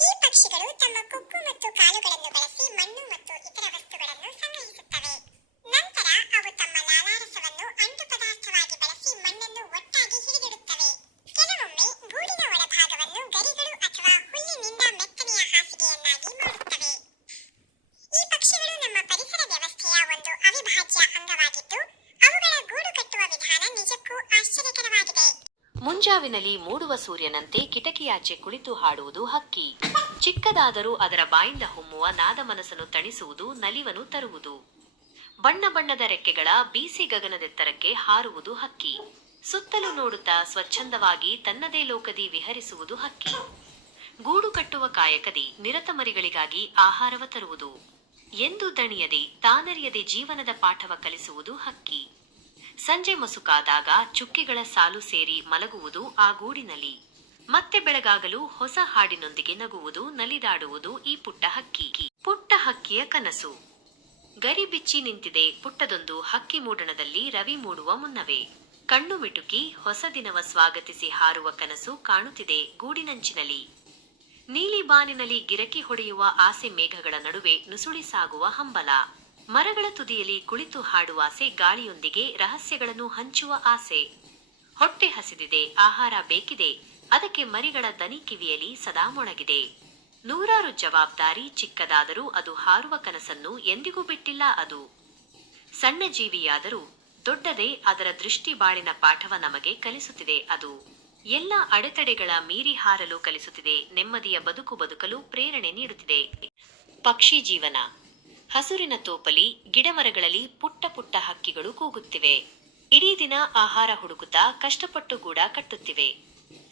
ಈ ಪಕ್ಷಿಗಳು ತಮ್ಮ ಕೊಕ್ಕು ಮತ್ತು ಕಾಲುಗಳನ್ನು ಬಳಸಿ ಮಣ್ಣು ಮತ್ತು ಇತರ ವಸ್ತುಗಳನ್ನು ಸಂಗ್ರಹಿಸುತ್ತವೆ. ಮುಂಜಾವಿನಲ್ಲಿ ಮೂಡುವ ಸೂರ್ಯನಂತೆ ಕಿಟಕಿಯಾಚೆ ಕುಳಿತು ಹಾಡುವುದು ಹಕ್ಕಿ. ಚಿಕ್ಕದಾದರೂ ಅದರ ಬಾಯಿಂದ ಹೊಮ್ಮುವ ನಾದ ಮನಸ್ಸನ್ನು ತಣಿಸುವುದು ನಲಿವನು ತರುವುದು. ಬಣ್ಣ ಬಣ್ಣದ ರೆಕ್ಕೆಗಳ ಬೀಸಿ ಗಗನದೆತ್ತರಕ್ಕೆ ಹಾರುವುದು ಹಕ್ಕಿ. ಸುತ್ತಲೂ ನೋಡುತ್ತಾ ಸ್ವಚ್ಛಂದವಾಗಿ ತನ್ನದೇ ಲೋಕದಿ ವಿಹರಿಸುವುದು ಹಕ್ಕಿ. ಗೂಡು ಕಟ್ಟುವ ಕಾಯಕದಿ ನಿರತ ಮರಿಗಳಿಗಾಗಿ ಆಹಾರವ ತರುವುದು. ಎಂದು ದಣಿಯದೆ ತಾನರಿಯದೆ ಜೀವನದ ಪಾಠವ ಕಲಿಸುವುದು ಹಕ್ಕಿ. ಸಂಜೆ ಮಸುಕಾದಾಗ ಚುಕ್ಕಿಗಳ ಸಾಲು ಸೇರಿ ಮಲಗುವುದು ಆ ಗೂಡಿನಲ್ಲಿ. ಮತ್ತೆ ಬೆಳಗಾಗಲು ಹೊಸ ಹಾಡಿನೊಂದಿಗೆ ನಗುವುದು, ನಲಿದಾಡುವುದು ಈ ಪುಟ್ಟ ಹಕ್ಕಿ ಪುಟ್ಟ ಹಕ್ಕಿಯ ಕನಸು. ಗರಿ ಬಿಚ್ಚಿ ನಿಂತಿದೆ ಪುಟ್ಟದೊಂದು ಹಕ್ಕಿ ಮೂಡಣದಲ್ಲಿ ರವಿ ಮೂಡುವ ಮುನ್ನವೇ. ಕಣ್ಣು ಮಿಟುಕಿ ಹೊಸ ದಿನವ ಸ್ವಾಗತಿಸಿ ಹಾರುವ ಕನಸು ಕಾಣುತ್ತಿದೆ ಗೂಡಿನಂಚಿನಲ್ಲಿ. ನೀಲಿ ಬಾನಿನಲ್ಲಿ ಗಿರಕಿ ಹೊಡೆಯುವ ಆಸೆ ಮೇಘಗಳ ನಡುವೆ ನುಸುಳಿ ಸಾಗುವ ಹಂಬಲ. ಮರಗಳ ತುದಿಯಲ್ಲಿ ಕುಳಿತು ಹಾಡುವ ಆಸೆ ಗಾಳಿಯೊಂದಿಗೆ ರಹಸ್ಯಗಳನ್ನು ಹಂಚುವ ಆಸೆ. ಹೊಟ್ಟೆ ಹಸಿದಿದೆ, ಆಹಾರ ಬೇಕಿದೆ, ಅದಕ್ಕೆ ಮರಿಗಳ ದನಿ ಕಿವಿಯಲ್ಲಿ ಸದಾ ಮೊಳಗಿದೆ ನೂರಾರು ಜವಾಬ್ದಾರಿ ಚಿಕ್ಕದಾದರೂ ಅದು ಹಾರುವ ಕನಸನ್ನು ಎಂದಿಗೂ ಬಿಟ್ಟಿಲ್ಲ ಅದು. ಸಣ್ಣ ಜೀವಿಯಾದರೂ ದೊಡ್ಡದೇ ಅದರ ದೃಷ್ಟಿ ಬಾಳಿನ ಪಾಠವ ನಮಗೆ ಕಲಿಸುತ್ತಿದೆ ಅದು. ಎಲ್ಲ ಅಡೆತಡೆಗಳ ಮೀರಿ ಹಾರಲು ಕಲಿಸುತ್ತಿದೆ, ನೆಮ್ಮದಿಯ ಬದುಕು ಬದುಕಲು ಪ್ರೇರಣೆ ನೀಡುತ್ತಿದೆ. ಪಕ್ಷಿ ಜೀವನ. ಹಸುರಿನ ತೋಪಲಿ ಗಿಡಮರಗಳಲ್ಲಿ ಪುಟ್ಟ ಪುಟ್ಟ ಹಕ್ಕಿಗಳು ಕೂಗುತ್ತಿವೆ. ಇಡೀ ದಿನ ಆಹಾರ ಹುಡುಕುತ್ತಾ ಕಷ್ಟಪಟ್ಟು ಗೂಡ ಕಟ್ಟುತ್ತಿವೆ.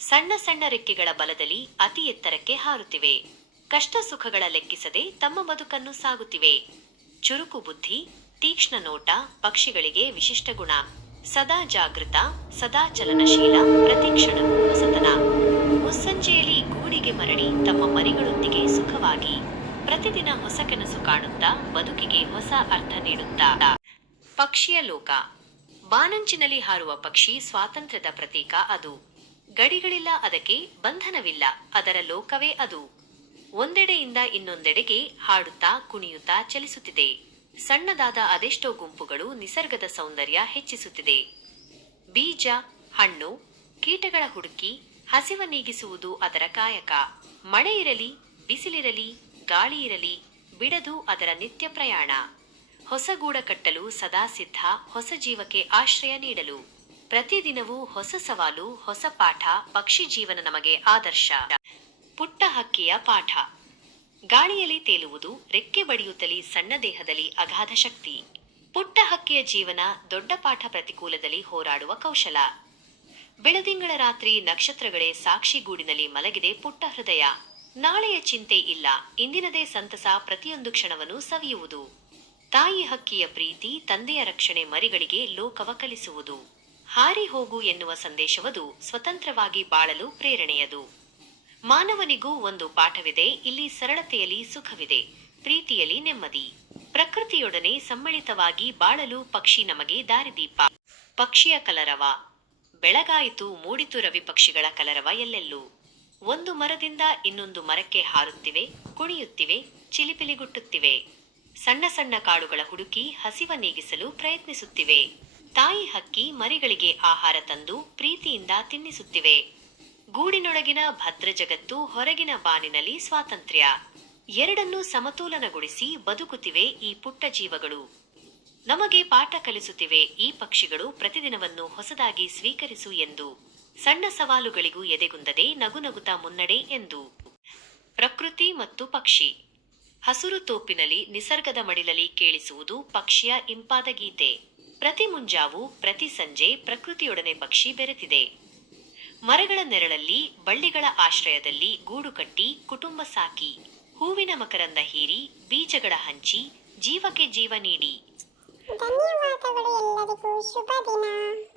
ಸಣ್ಣ ಸಣ್ಣ ರೆಕ್ಕೆಗಳ ಬಲದಲ್ಲಿ ಅತಿ ಎತ್ತರಕ್ಕೆ ಹಾರುತ್ತಿವೆ. ಕಷ್ಟ ಸುಖಗಳ ಲೆಕ್ಕಿಸದೆ ತಮ್ಮ ಬದುಕನ್ನು ಸಾಗುತ್ತಿವೆ. ಚುರುಕು ಬುದ್ಧಿ, ತೀಕ್ಷ್ಣ ನೋಟ, ಪಕ್ಷಿಗಳಿಗೆ ವಿಶಿಷ್ಟ ಗುಣ. ಸದಾ ಜಾಗೃತ, ಸದಾ ಚಲನಶೀಲ ಪ್ರತಿಕ್ಷಣವೂ ಹೊಸತನ. ಮುಸ್ಸಂಜೆಯಲ್ಲಿ ಗೂಡಿಗೆ ಮರಳಿ ತಮ್ಮ ಮರಿಗಳೊಂದಿಗೆ ಸುಖವಾಗಿ ಪ್ರತಿದಿನ ಹೊಸ ಕನಸು ಕಾಣುತ್ತಾ ಬದುಕಿಗೆ ಹೊಸ ಅರ್ಥ ನೀಡುತ್ತಾ. ಪಕ್ಷಿಯ ಲೋಕ. ಬಾನಂಚಿನಲ್ಲಿ ಹಾರುವ ಪಕ್ಷಿ ಸ್ವಾತಂತ್ರ್ಯದ ಪ್ರತೀಕ ಅದು. ಗಡಿಗಳಿಲ್ಲ ಅದಕ್ಕೆ ಬಂಧನವಿಲ್ಲ, ಅದರ ಲೋಕವೇ ಅದು. ಒಂದೆಡೆಯಿಂದ ಇನ್ನೊಂದೆಡೆಗೆ ಹಾಡುತ್ತಾ ಕುಣಿಯುತ್ತಾ ಚಲಿಸುತ್ತಿದೆ. ಸಣ್ಣದಾದ ಅದೆಷ್ಟೋ ಗುಂಪುಗಳು ನಿಸರ್ಗದ ಸೌಂದರ್ಯ ಹೆಚ್ಚಿಸುತ್ತಿದೆ. ಬೀಜ, ಹಣ್ಣು, ಕೀಟಗಳ ಹುಡುಕಿ ಹಸಿವ ನೀಗಿಸುವುದು ಅದರ ಕಾಯಕ. ಮಳೆ ಇರಲಿ, ಬಿಸಿಲಿರಲಿ ಗಾಳಿ ಇರಲಿ, ಬಿಡದು ಅದರ ನಿತ್ಯ ಪ್ರಯಾಣ. ಹೊಸ ಗೂಡ ಕಟ್ಟಲು ಸದಾ ಸಿದ್ಧ, ಹೊಸ ಜೀವಕ್ಕೆ ಆಶ್ರಯ ನೀಡಲು. ಪ್ರತಿದಿನವೂ ಹೊಸ ಸವಾಲು, ಹೊಸ ಪಾಠ, ಪಕ್ಷಿ ಜೀವನ ನಮಗೆ ಆದರ್ಶ. ಪುಟ್ಟ ಹಕ್ಕಿಯ ಪಾಠ. ಗಾಳಿಯಲ್ಲಿ ತೇಲುವುದು, ರೆಕ್ಕೆ ಬಡಿಯುತ್ತಲಿ ಸಣ್ಣ ದೇಹದಲ್ಲಿ ಅಗಾಧ ಶಕ್ತಿ. ಪುಟ್ಟ ಹಕ್ಕಿಯ ಜೀವನ ದೊಡ್ಡ ಪಾಠ ಪ್ರತಿಕೂಲದಲ್ಲಿ ಹೋರಾಡುವ ಕೌಶಲ. ಬೆಳದಿಂಗಳ ರಾತ್ರಿ ನಕ್ಷತ್ರಗಳೇ ಸಾಕ್ಷಿ ಗೂಡಿನಲ್ಲಿ ಮಲಗಿದೆ ಪುಟ್ಟ ಹೃದಯ. ನಾಳೆಯ ಚಿಂತೆ ಇಲ್ಲ. ಇಂದಿನದೇ ಸಂತಸ ಪ್ರತಿಯೊಂದು ಕ್ಷಣವನ್ನು ಸವಿಯುವುದು. ತಾಯಿ ಹಕ್ಕಿಯ ಪ್ರೀತಿ, ತಂದೆಯ ರಕ್ಷಣೆ ಮರಿಗಳಿಗೆ ಲೋಕವ ಕಲಿಸುವುದು. ಹಾರಿ ಹೋಗು ಎನ್ನುವ ಸಂದೇಶವದು ಸ್ವತಂತ್ರವಾಗಿ ಬಾಳಲು ಪ್ರೇರಣೆಯದು. ಮಾನವನಿಗೂ ಒಂದು ಪಾಠವಿದೆ, ಇಲ್ಲಿ ಸರಳತೆಯಲ್ಲಿ ಸುಖವಿದೆ, ಪ್ರೀತಿಯಲ್ಲಿ ನೆಮ್ಮದಿ. ಪ್ರಕೃತಿಯೊಡನೆ ಸಮ್ಮಿಳಿತವಾಗಿ ಬಾಳಲು ಪಕ್ಷಿ ನಮಗೆ ದಾರಿದೀಪ. ಪಕ್ಷಿಯ ಕಲರವ. ಬೆಳಗಾಯಿತು ಮೂಡಿತು ರವಿ ಪಕ್ಷಿಗಳ ಕಲರವ ಎಲ್ಲೆಲ್ಲೂ. ಒಂದು ಮರದಿಂದ ಇನ್ನೊಂದು ಮರಕ್ಕೆ ಹಾರುತ್ತಿವೆ, ಕುಣಿಯುತ್ತಿವೆ, ಚಿಲಿಪಿಲಿಗುಟ್ಟುತ್ತಿವೆ. ಸಣ್ಣ ಸಣ್ಣ ಕಾಡುಗಳ ಹುಡುಕಿ ಹಸಿವ ನೀಗಿಸಲು ಪ್ರಯತ್ನಿಸುತ್ತಿವೆ. ತಾಯಿ ಹಕ್ಕಿ ಮರಿಗಳಿಗೆ ಆಹಾರ ತಂದು ಪ್ರೀತಿಯಿಂದ ತಿನ್ನಿಸುತ್ತಿವೆ. ಗೂಡಿನೊಳಗಿನ ಭದ್ರ ಜಗತ್ತು ಹೊರಗಿನ ಬಾನಿನಲ್ಲಿ ಸ್ವಾತಂತ್ರ್ಯ. ಎರಡನ್ನೂ ಸಮತೋಲನಗೊಳಿಸಿ ಬದುಕುತ್ತಿವೆ ಈ ಪುಟ್ಟ ಜೀವಗಳು. ನಮಗೆ ಪಾಠ ಕಲಿಸುತ್ತಿವೆ ಈ ಪಕ್ಷಿಗಳು ಪ್ರತಿದಿನವನ್ನು ಹೊಸದಾಗಿ ಸ್ವೀಕರಿಸು ಎಂದು. ಸಣ್ಣ ಸವಾಲುಗಳಿಗೂ ಎದೆಗುಂದದೆ ನಗುನಗುತ್ತಾ ಮುನ್ನಡೆ ಎಂದು. ಪ್ರಕೃತಿ ಮತ್ತು ಪಕ್ಷಿ. ಹಸುರು ತೋಪಿನಲ್ಲಿ ನಿಸರ್ಗದ ಮಡಿಲಲ್ಲಿ ಕೇಳಿಸುವುದು ಪಕ್ಷಿಯ ಇಂಪಾದ ಗೀತೆ. ಪ್ರತಿ ಮುಂಜಾವು, ಪ್ರತಿ ಸಂಜೆ ಪ್ರಕೃತಿಯೊಡನೆ ಪಕ್ಷಿ ಬೆರೆತಿದೆ. ಮರಗಳ ನೆರಳಲ್ಲಿ, ಬಳ್ಳಿಗಳ ಆಶ್ರಯದಲ್ಲಿ ಗೂಡು ಕಟ್ಟಿ ಕುಟುಂಬ ಸಾಕಿ. ಹೂವಿನ ಮಕರಂದ ಹೀರಿ, ಬೀಜಗಳ ಹಂಚಿ, ಜೀವಕ್ಕೆ ಜೀವ ನೀಡಿ. ಧನ್ಯವಾದಗಳು ಎಲ್ಲರಿಗೂ. ಶುಭ ದಿನ.